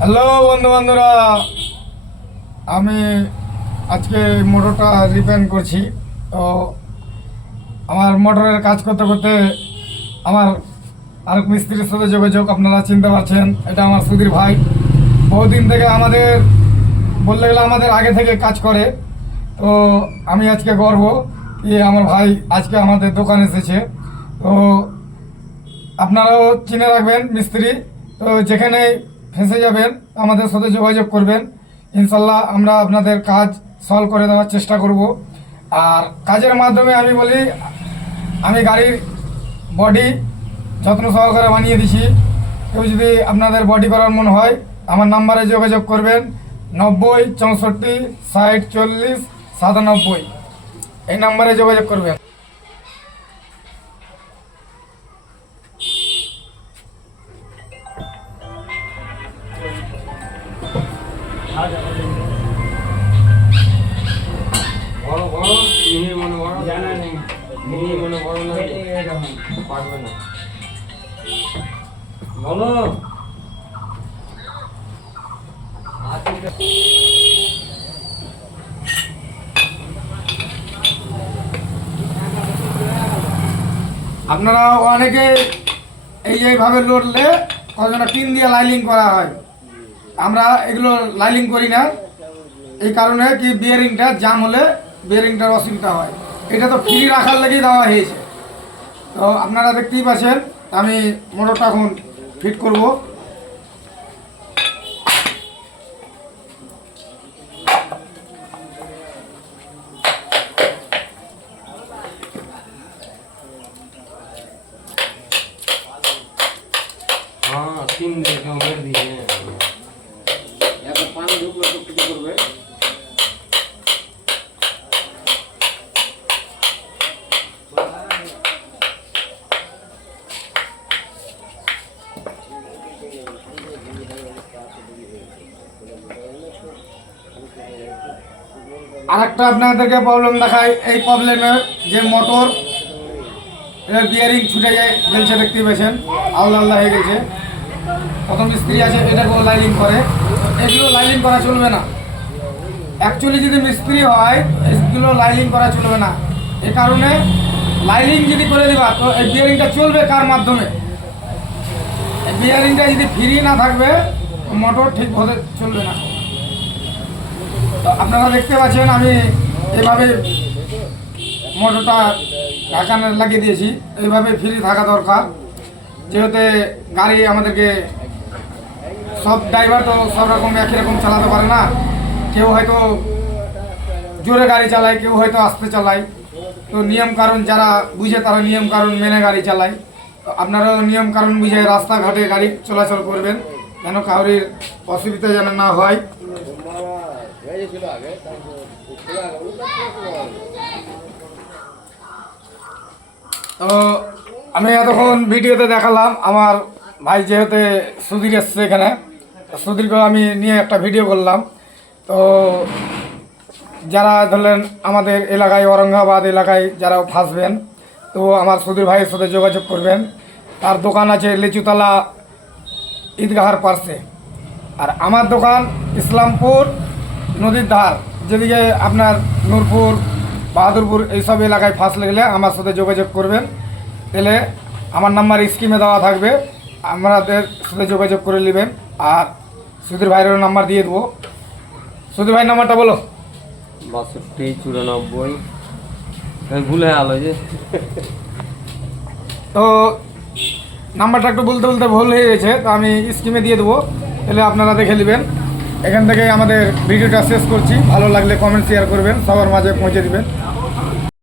Hello বন্ধু বান্ধবরা, আমি আজকে মোটরটা রিপেয়ার করছি। তো আমার মোটরের কাজ করতে করতে আমার আরেক মিস্ত্রির সাথে যোগাযোগ, আপনারা চিনতে পারছেন, এটা আমার সুধীর ভাই। বহুদিন থেকে আমাদের বলতে গেলে আমাদের আগে থেকে কাজ করে। তো আমি আজকে গর্ব যে আমার ভাই আজকে আমাদের দোকান এসেছে। তো আপনারাও চিনে রাখবেন মিস্ত্রি। তো যেখানে ফেঁসে যাবেন আমাদের সাথে যোগাযোগ করবেন, ইনশাল্লাহ আমরা আপনাদের কাজ সলভ করে দেওয়ার চেষ্টা করব। আর কাজের মাধ্যমে আমি বলি, আমি গাড়ির বডি যত্ন সহকারে বানিয়ে দিছি। কেউ যদি আপনাদের বডি করার মন হয় আমার নাম্বারে যোগাযোগ করবেন, 90 64 60 40 97, এই নাম্বারে যোগাযোগ করবেন। বড় বড় মিহি মনে বড় জানা নেই, মিহি মনে বড় না পারবে না। বলো আপনারা অনেকে এইভাবে লড়লে কতজনা পিন দিয়ে লাইলিং করা হয়, আমরা এগুলো লাইলিং করি না। এই কারণে কি বিয়ারিংটা জাম হলে বিয়ারিংটার অসুবিধা হয়। এটা তো ফ্রি রাখার লেগেই দেওয়া হয়েছে। তো আপনারা দেখতেই পাচ্ছেন আমি মোটরটা এখন ফিট করব। हाँ तीन देखो उधर भी है या तो पानी धूप तो कितने करबे আরেকটা আপনাদেরকে প্রবলেম দেখায়, এই প্রবলেমের যে মোটর বিয়ারিং ছুটে যায় গেছে, দেখতে পেয়েছেন আল্লাহ হয়ে গেছে। প্রথম মিস্ত্রি আছে এটাকেও লাইলিং করে, এগুলো লাইলিং করা চলবে না। অ্যাকচুয়ালি যদি মিস্ত্রি হয় এগুলো লাইলিং করা চলবে না। এ কারণে লাইলিং যদি করে দিবা তো এই বিয়ারিংটা চলবে কার মাধ্যমে? এই বিয়ারিংটা যদি ফ্রি না থাকবে মোটর ঠিক হতে চলবে না। তো আপনারা দেখতে পাচ্ছেন আমি এইভাবে মোটরটা ঢাকানে লাগিয়ে দিয়েছি। এইভাবে ফ্রি থাকা দরকার, যেহেতু গাড়ি আমাদেরকে সব ড্রাইভার তো সব রকম একই রকম চালাতে পারে না। কেউ হয়তো জোরে গাড়ি চালায়, কেউ হয়তো আস্তে চালায়। তো নিয়ম কারণ যারা বুঝে তারা নিয়ম কারণ মেনে গাড়ি চালায়। তো আপনারাও নিয়ম কারণ বুঝে রাস্তাঘাটে গাড়ি চলাচল করবেন, যেন কারোর অসুবিধা যেন না হয়। তো আমি এতক্ষণ ভিডিওতে দেখালাম আমার ভাই যেহেতু সুধীর এসছে এখানে, সুধীরকে আমি নিয়ে একটা ভিডিও করলাম। তো যারা ধরলেন আমাদের এলাকায় ঔরঙ্গাবাদ এলাকায় যারা ফাঁসবেন তো আমার সুধীর ভাইয়ের সাথে যোগাযোগ করবেন। তার দোকান আছে লিচুতলা ঈদগাহার পার্শ্বে, আর আমার দোকান ইসলামপুর নদীর ধার, যেদিকে আপনার নূরপুর বাহাদুরপুর এইসব এলাকায় ফাঁস লাগলে আমার সাথে যোগাযোগ করবেন। তাহলে আমার নাম্বার স্ক্রিনে দেওয়া থাকবে, আমাদের সাথে যোগাযোগ করে নেবেন। আর সুধীর ভাইয়েরও নাম্বার দিয়ে দেবো। সুধীর ভাইয়ের নাম্বারটা বলো। 62 94 ভুলে আলো যে তো নাম্বারটা একটু বলতে বলতে ভুল হয়ে গেছে, তো আমি স্ক্রিনে দিয়ে দেবো, তাহলে আপনারা দেখে নেবেন। এখান থেকে আমাদের ভিডিওটা শেষ করছি। ভালো লাগলে কমেন্ট শেয়ার করবেন, সবার মাঝে পৌঁছে দেবেন।